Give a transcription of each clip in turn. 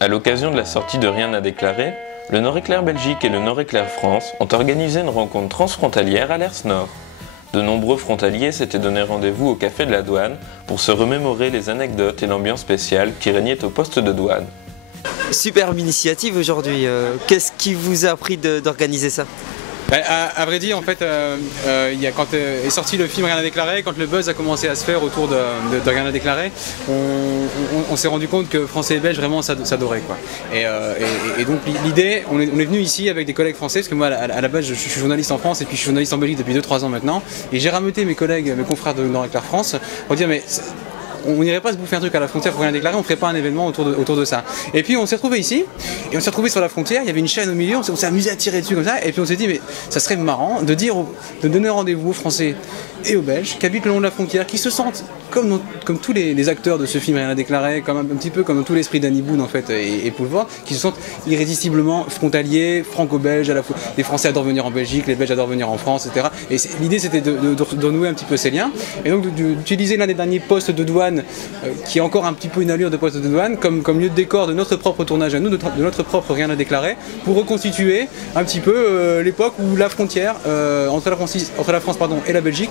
À l'occasion de la sortie de Rien à déclarer, le Nord-Éclair Belgique et le Nord-Éclair France ont organisé une rencontre transfrontalière à l'ERS Nord. De nombreux frontaliers s'étaient donné rendez-vous au Café de la Douane pour se remémorer les anecdotes et l'ambiance spéciale qui régnait au poste de douane. Superbe initiative aujourd'hui. Qu'est-ce qui vous a appris d'organiser ça? À vrai dire, en fait, quand est sorti le film Rien à déclarer, quand le buzz a commencé à se faire autour de Rien à déclarer, on s'est rendu compte que Français et Belges vraiment s'adoraient, quoi. Et donc l'idée, on est venu ici avec des collègues français, parce que moi à la base je suis journaliste en France et puis je suis journaliste en Belgique depuis 2-3 ans maintenant, et j'ai rameuté mes collègues, mes confrères de Nord-Éclair France pour dire mais on n'irait pas se bouffer un truc à la frontière pour rien déclarer, on ne ferait pas un événement autour de ça. Et puis on s'est retrouvés ici, et on s'est retrouvés sur la frontière, il y avait une chaîne au milieu, on s'est amusé à tirer dessus comme ça, et puis on s'est dit mais ça serait marrant de donner rendez-vous aux Français et aux Belges qui habitent le long de la frontière, qui se sentent comme tous les acteurs de ce film Rien à déclarer, un petit peu comme dans tout l'esprit d'Annie Boone en fait et Poulvord, qui se sentent irrésistiblement frontaliers, franco-belges à la fois. Les Français adorent venir en Belgique, les Belges adorent venir en France, etc. Et l'idée c'était de nouer un petit peu ces liens, et donc d'utiliser l'un des derniers postes de douane qui a encore un petit peu une allure de poste de douane comme lieu de décor de notre propre tournage à nous, de notre propre Rien à déclarer, pour reconstituer un petit peu l'époque où la frontière entre la France et la Belgique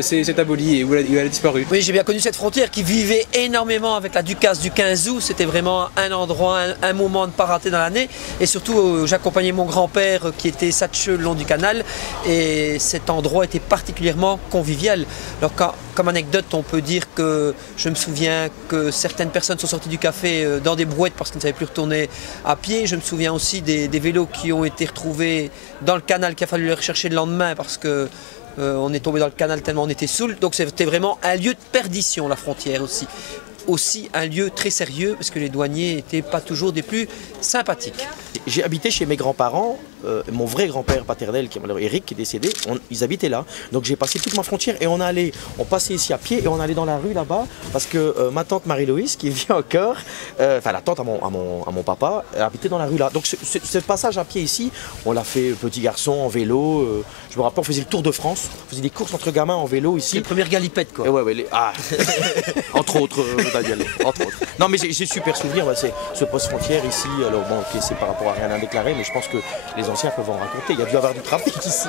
s'est abolie et où elle a disparu. Oui, j'ai bien connu cette frontière qui vivait énormément avec la Ducasse du 15 août. C'était vraiment un endroit, un moment à ne pas rater dans l'année. Et surtout, j'accompagnais mon grand-père qui était satcheux le long du canal. Et cet endroit était particulièrement convivial. Alors, comme anecdote, on peut dire que je me souviens que certaines personnes sont sorties du café dans des brouettes parce qu'ils ne savaient plus retourner à pied. Je me souviens aussi des vélos qui ont été retrouvés dans le canal qu'il a fallu les rechercher le lendemain parce que on est tombé dans le canal tellement on était saoul. Donc c'était vraiment un lieu de perdition, la frontière aussi. Aussi un lieu très sérieux parce que les douaniers n'étaient pas toujours des plus sympathiques. J'ai habité chez mes grands-parents, mon vrai grand-père paternel, Eric, qui est décédé, ils habitaient là. Donc j'ai passé toute ma frontière et on passait ici à pied et on allait dans la rue là-bas parce que ma tante Marie-Louise, qui vit encore, enfin la tante à mon papa, habitait dans la rue là. Donc ce passage à pied ici, on l'a fait petit garçon, en vélo. Je me rappelle, on faisait le tour de France, on faisait des courses entre gamins en vélo ici. C'est la première galipette quoi. Entre autres, Daniel, entre autres. Non mais j'ai super souvenir, c'est ce poste frontière ici. Alors bon, ok, c'est par rapport à Rien à déclarer, mais je pense que les anciens peuvent en raconter. Il y a dû y avoir du trafic ici.